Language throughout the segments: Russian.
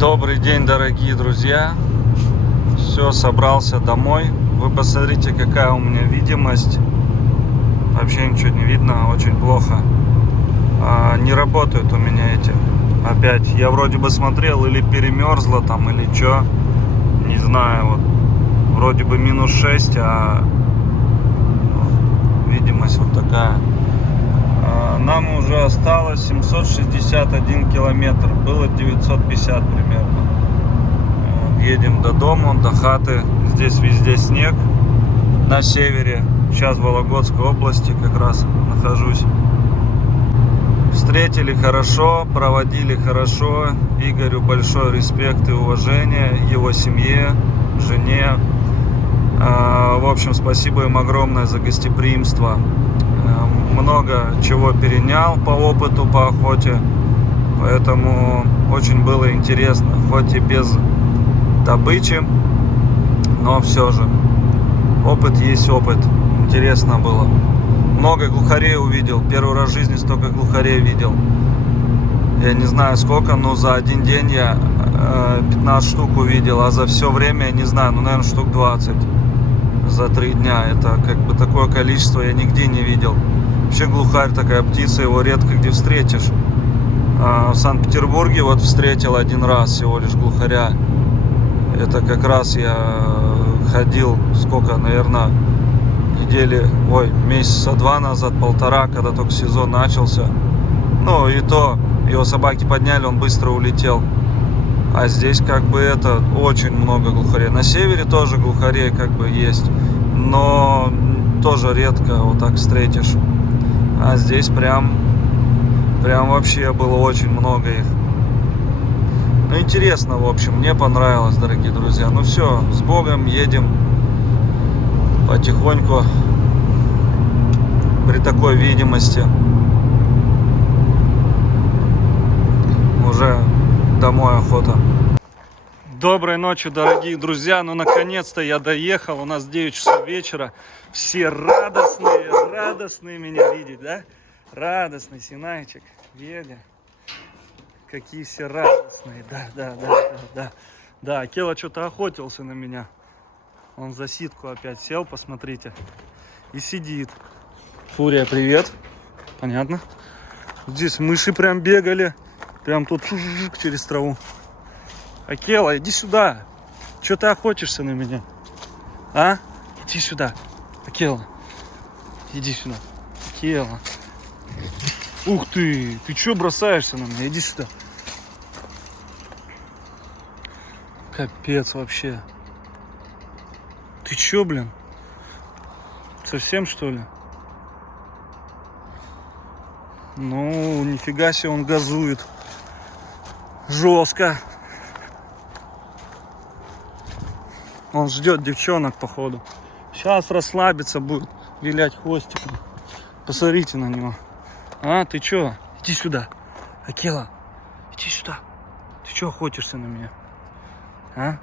Добрый день, дорогие друзья. Все, собрался домой. Вы посмотрите, какая у меня видимость. Вообще ничего не видно, очень плохо. Не работают у меня эти. Опять, я вроде бы смотрел, или перемерзло там, или что. Не знаю, вот. Вроде бы -6, а видимость вот такая. Нам уже осталось 761 километр. Было 950 примерно. Едем до дома, до хаты. Здесь везде снег. На севере. Сейчас в Вологодской области как раз нахожусь. Встретили хорошо, проводили хорошо. Игорю большой респект и уважение. Его семье, жене. В общем, спасибо им огромное за гостеприимство. Много чего перенял по опыту, по охоте. Поэтому очень было интересно. Хоть и без добычи, но все же. Опыт есть опыт. Интересно было. Много глухарей увидел. Первый раз в жизни столько глухарей видел. Я не знаю сколько, но за один день я 15 штук увидел. А за все время, я не знаю, наверное, штук 20. За 3 дня. Это как бы такое количество я нигде не видел. Вообще глухарь такая птица, его редко где встретишь. В Санкт-Петербурге вот встретил один раз всего лишь глухаря. Это как раз я ходил, сколько, наверное, месяца 2 назад, 1,5, когда только сезон начался. Ну и то, его собаки подняли, он быстро улетел. А здесь как бы это очень много глухарей. На севере тоже глухарей как бы есть, но тоже редко вот так встретишь. А здесь прям вообще было очень много их. Ну, интересно, в общем, мне понравилось, дорогие друзья. Ну все, с Богом, едем потихоньку при такой видимости. Уже домой охота. Доброй ночи, дорогие друзья. Ну, наконец-то я доехал. У нас 9 часов вечера. Все радостные меня видеть, да? Радостный Синайчик, Веля. Какие все радостные. Да, Акела что-то охотился на меня. Он за ситку опять сел, посмотрите. И сидит. Фурия, привет. Понятно. Здесь мыши прям бегали. Прям тут через траву. Акела, иди сюда. Че ты охотишься на меня? А? Иди сюда. Акела. Иди сюда. Акела. Ух ты. Ты че бросаешься на меня? Иди сюда. Капец вообще. Ты че, блин? Совсем, что ли? Ну, нифига себе он газует. Жестко. Он ждет девчонок, походу. Сейчас расслабиться будет, вилять хвостиком. Посмотрите на него. А, ты чё? Иди сюда. Акела, иди сюда. Ты чё охотишься на меня? А?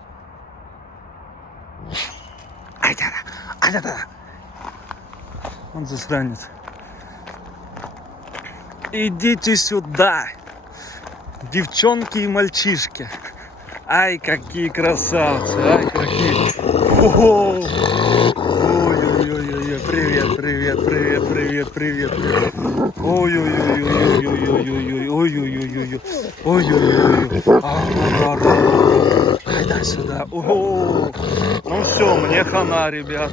Он засранец. Идите сюда. Девчонки и мальчишки. Ай, какие красавцы, ай, какие. Ой-ой-ой-ой, привет. Ой-ой-ой-ой. Ай, дай сюда. Ну все, мне хана, ребят.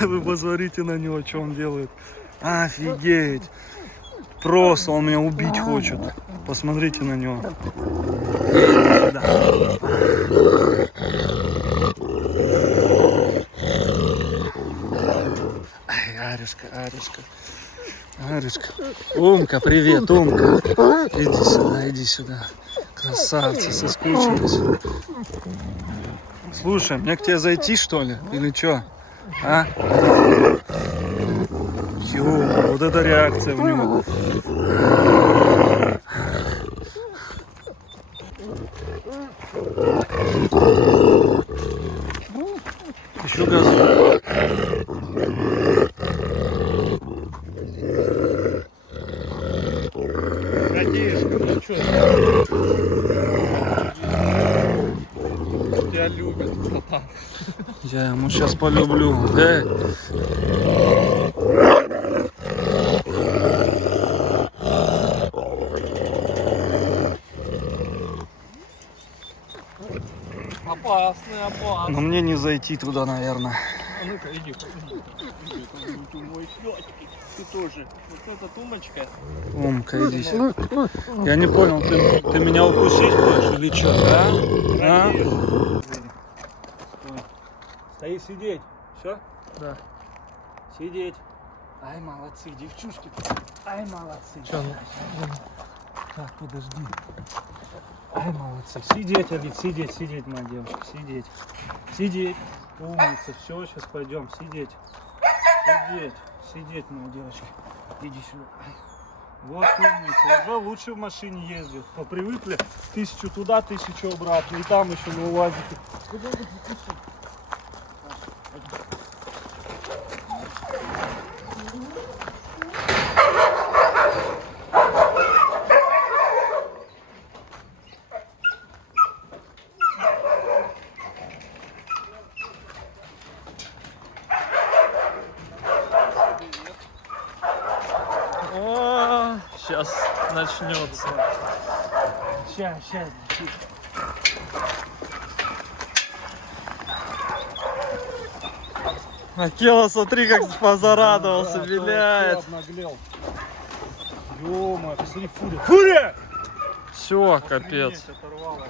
Вы посмотрите на него, что он делает. Офигеть. Просто он меня убить хочет. Посмотрите на него. Сюда. Ай, Арюшка. Умка, привет, Умка. Иди сюда. Красавцы, соскучились. Слушай, мне к тебе зайти, что ли? Или что? А? Вот это реакция в него. Еще газу. Братишка, ну что? тебя любит, братан. Я ему сейчас полюблю. Опасный, опасный. Но мне не зайти туда, наверное. А ну-ка, иди, ты мой щёчки. Ты тоже. Вот эта тумочка. Умка, иди сюда. Я не понял, ты меня укусить хочешь или что, да? А? Стои, сидеть. Все? Да. Сидеть. Ай, молодцы, девчушки. Ай, молодцы. Чё, Так, подожди. Ай, молодцы. Сидеть, Алит, сидеть, моя девочка, сидеть. Сидеть. Умница. Все, сейчас пойдем. Сидеть. Сидеть, моя девочка. Иди сюда. Вот умница. Уже лучше в машине ездит. Попривыкли 1000 туда, 1000 обратно. И там еще на УАЗике. Куда вы запустили? О, сейчас начнется. Сейчас. Акела, смотри, как позарадовался, виляет. Обнаглел. Ё-моё, посмотри, фурия. Фурия! Все, капец. Охренеть, оторвало.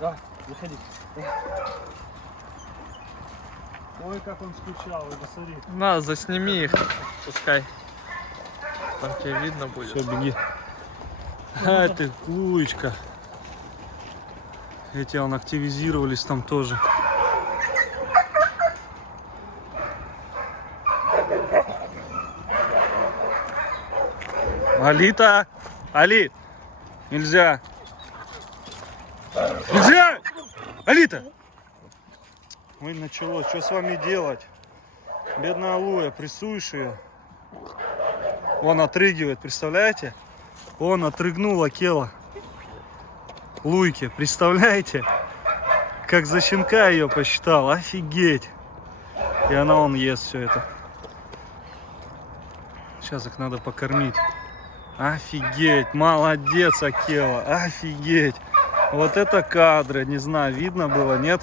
Да, выходи. Ой, как он скучал, вы посмотри. На, засними их, пускай. Там тебе видно будет. Все, беги. А, ты Луечка. Эти он активизировались там тоже. Алита! Али! Нельзя! Нельзя! Алита! Ой, началось. Что с вами делать? Бедная Луя, прессуешь ее. Он отрыгивает, представляете? Он отрыгнул Акела. Луйке, представляете? Как за щенка ее посчитал. Офигеть. И она он ест все это. Сейчас их надо покормить. Офигеть. Молодец, Акела. Офигеть. Вот это кадры. Не знаю, видно было, нет?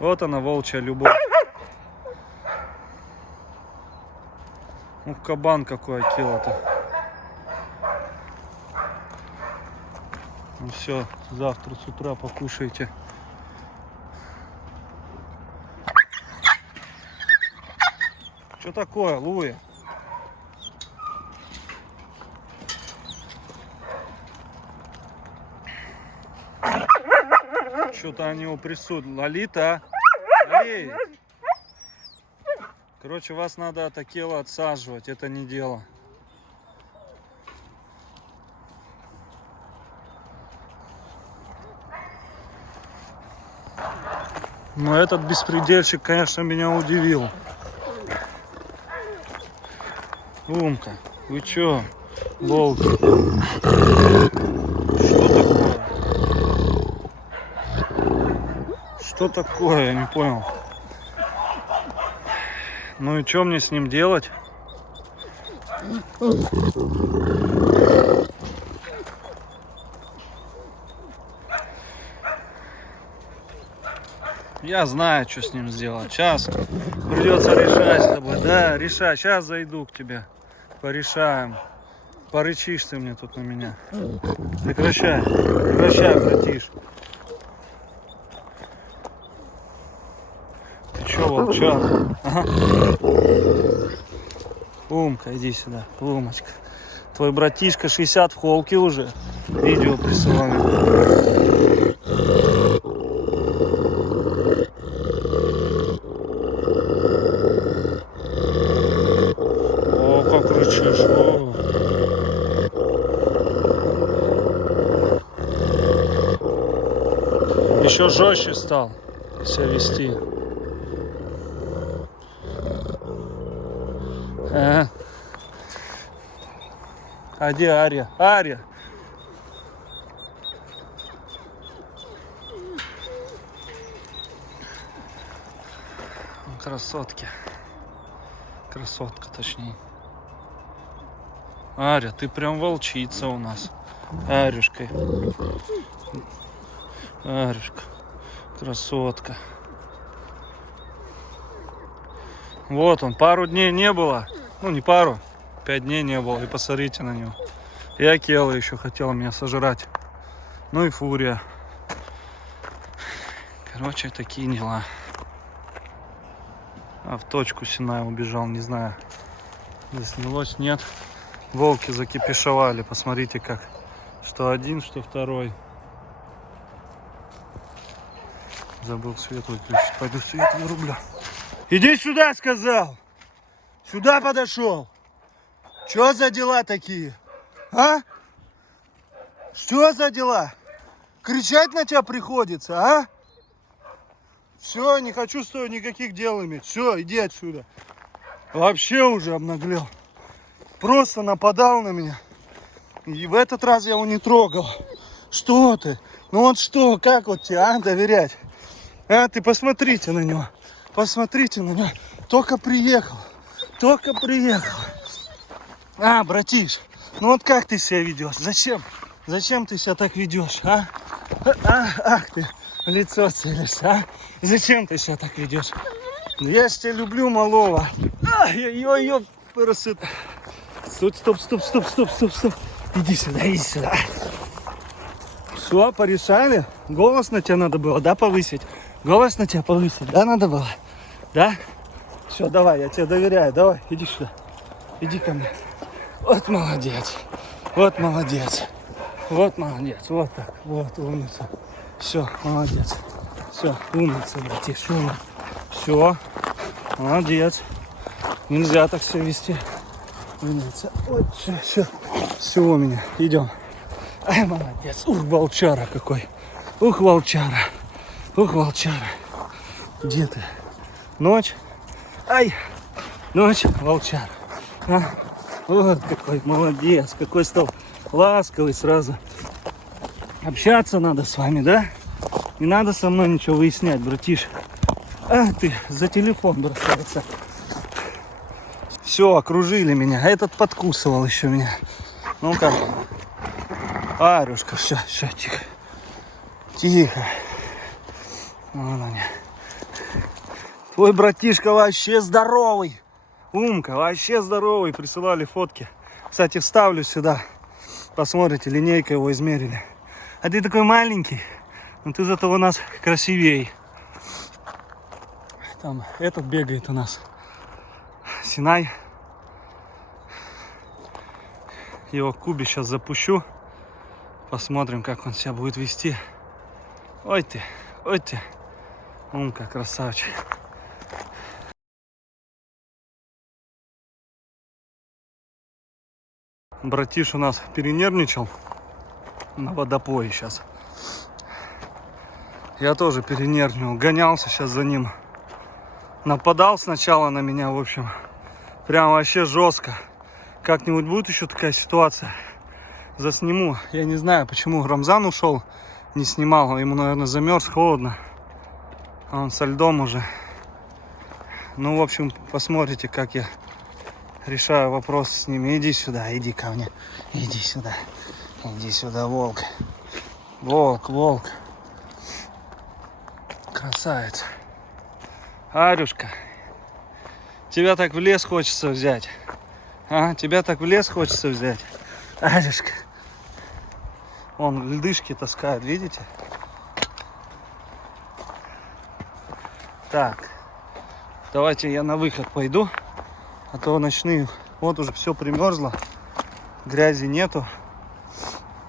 Вот она, волчья любовь. Ух, кабан какой Акела-то. Ну все, завтра с утра покушайте. Что такое, Луя? Что-то они его прессуют. Лолита, Али. Короче, вас надо от Акела отсаживать. Это не дело. Но этот беспредельщик, конечно, меня удивил. Умка, вы чё, волки? Что такое? Что такое? Я не понял. Ну и что мне с ним делать? Я знаю, что с ним сделать. Сейчас придется решать с тобой. Да, решай. Сейчас зайду к тебе. Порешаем. Порычишь ты мне тут на меня. Прекращай. Прекращай, братиш. Ты чё, волчак? Ага. Умка, иди сюда. Умочка. Твой братишка 60 в холке уже. Видео присылали. Еще жестче стал себя вести. А где Ария? Ария! Красотки. Красотка, точнее. Аря, ты прям волчица у нас. Арюшка. Арюшка. Красотка. Вот он, пару дней не было. Ну, не пару, 5 дней не было. И посмотрите на него. И Акела еще хотела меня сожрать. Ну и Фурия. Короче, такие дела. А в точку Синай убежал, не знаю. Заснялось, нет. Волки закипишевали. Посмотрите как. Что один, что второй. Забыл свет выключить. Пойду свет вырублю. Иди сюда, сказал. Сюда подошел. Что за дела такие? А? Что за дела? Кричать на тебя приходится, а? Все, не хочу с тобой никаких дел иметь. Все, иди отсюда. Вообще уже обнаглел. Просто нападал на меня. И в этот раз я его не трогал. Что ты? Ну вот что, как вот тебе, а, доверять? А, ты посмотрите на него. Посмотрите на него. Только приехал. Только приехал. А, братиш, ну вот как ты себя ведешь? Зачем? Зачем ты себя так ведешь, а? Ах ты, в лицо целишься, а? Зачем ты себя так ведешь? Я ж тебя люблю, малого. Ой-ой-ой, парасет. Стоп. Иди сюда. Все, порешали? Голос на тебя надо было, да, повысить? Голос на тебя повысить, да, надо было? Да? Все, давай, я тебе доверяю, давай, иди сюда. Иди ко мне. Вот молодец. Вот молодец. Вот молодец. Вот так. Вот умница. Все, молодец. Все, умница, братиш. Все, молодец. Нельзя так все вести. Умница. Вот, все у меня. Идем. Ай, молодец. Ух, волчара какой. Ух, волчара. Где ты? Ночь. Ай, ночь, волчара. А? Вот какой молодец. Какой стал ласковый сразу. Общаться надо с вами, да? Не надо со мной ничего выяснять, братиш. А ты за телефон бросается. Все, окружили меня. А этот подкусывал еще меня. Ну-ка. Арюшка, все, тихо. Тихо. Вон они. Твой братишка вообще здоровый. Умка, вообще здоровый. Присылали фотки. Кстати, вставлю сюда. Посмотрите, линейкой его измерили. А ты такой маленький. Но ты зато у нас красивей. Там этот бегает у нас. Синай. Его к Кубе сейчас запущу. Посмотрим, как он себя будет вести. Ой ты. Умка, красавчик. Братиш у нас перенервничал на водопое сейчас. Я тоже перенервничал. Гонялся сейчас за ним. Нападал сначала на меня, в общем. Прям вообще жестко. Как-нибудь будет еще такая ситуация. Засниму. Я не знаю, почему Рамзан ушел. Не снимал. Ему, наверное, замерз, холодно. А он со льдом уже. Ну, в общем, посмотрите, как я решаю вопрос с ними. Иди сюда, иди ко мне. Иди сюда. Иди сюда, волк. Волк. Красавец. Арюшка. Тебя так в лес хочется взять. А, тебя так в лес хочется взять. Арюшка. Вон льдышки таскают, видите? Так. Давайте я на выход пойду. А то ночные. Вот уже все примерзло. Грязи нету.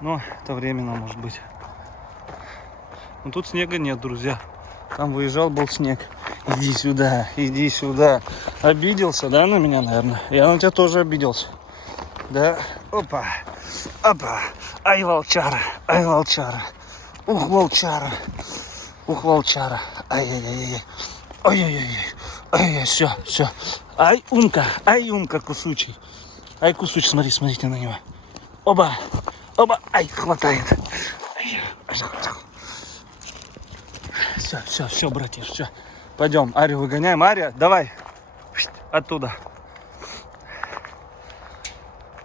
Но это временно может быть. Но тут снега нет, друзья. Там выезжал, был снег. Иди сюда. Обиделся, да, на меня, наверное? Я на тебя тоже обиделся. Да? Опа. Ай, волчара. Ух, волчара. Ай-яй-яй. Ой-ой-ой. Все. Ай, умка, кусучий. Ай, кусучий, смотрите на него. Оба. Оба. Ай, хватает. Все, братиш, все. Пойдем, Арию выгоняем. Ария, давай. Оттуда.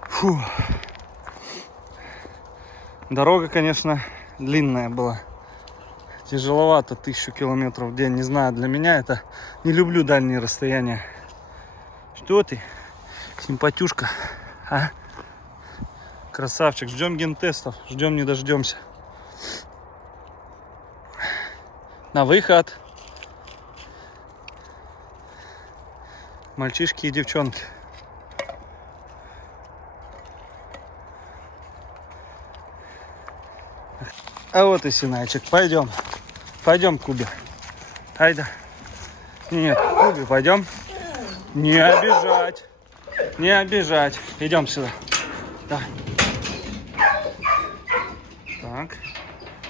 Фу. Дорога, конечно, длинная была. Тяжеловато, 1000 километров в день. Не знаю, для меня это... Не люблю дальние расстояния. Что ты? Симпатюшка. А? Красавчик. Ждем гентестов. Ждем, не дождемся. На выход. Мальчишки и девчонки. А вот и Синайчик. Пойдем. Пойдем к Кубе. Айда. Нет, к Кубе пойдем. Не обижать. Не обижать. Идем сюда. Давай. Так.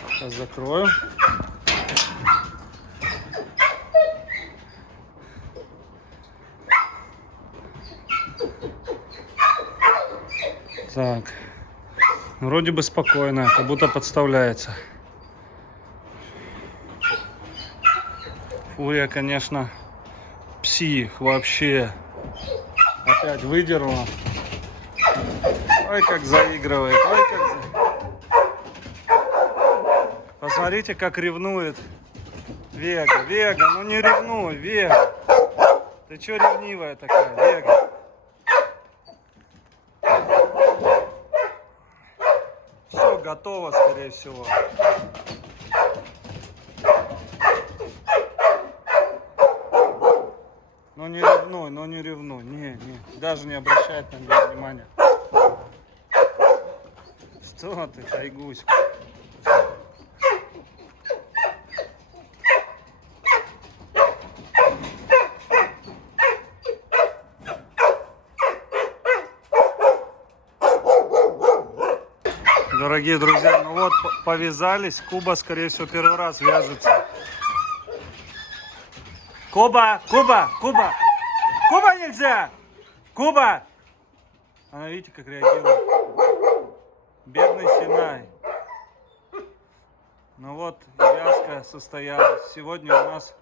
Сейчас закрою. Так. Вроде бы спокойно, как будто подставляется. Фурия, конечно, псих вообще. Опять выдернула. Ой, как заигрывает. Ой, как Посмотрите, как ревнует Вега. Вега, ну не ревнуй, Вега. Ты чё ревнивая такая, Вега? Все готово, скорее всего. Ну не ревнуй, ну не ревнуй. Не, даже не обращает на меня внимания. Что ты, тайгусь? Дорогие друзья, ну вот повязались. Куба, скорее всего, первый раз вяжется. Куба, Куба, Куба! Куба нельзя! Куба! Она, видите, как реагирует. Бедный Синай. Ну вот, вязка состоялась. Сегодня у нас...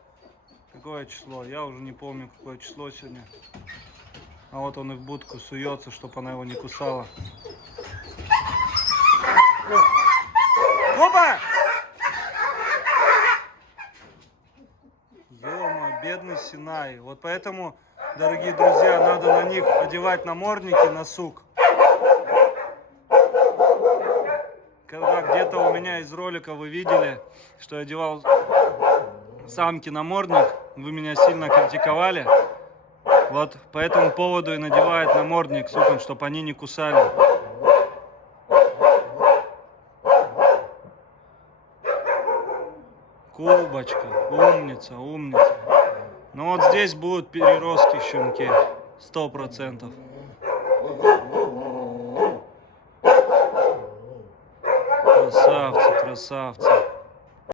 Какое число? Я уже не помню, какое число сегодня. А вот он и в будку суется, чтобы она его не кусала. Куба! Ё-моё, бедный Синай. Вот поэтому, дорогие друзья, надо на них одевать намордники на сук. Когда где-то у меня из ролика вы видели, что я одевал самки намордник, вы меня сильно критиковали. Вот по этому поводу и надевает намордник сукам, чтобы они не кусали. Кубочка, умница, умница. Ну вот здесь будут переростки щенки, 100%. Красавцы, красавцы.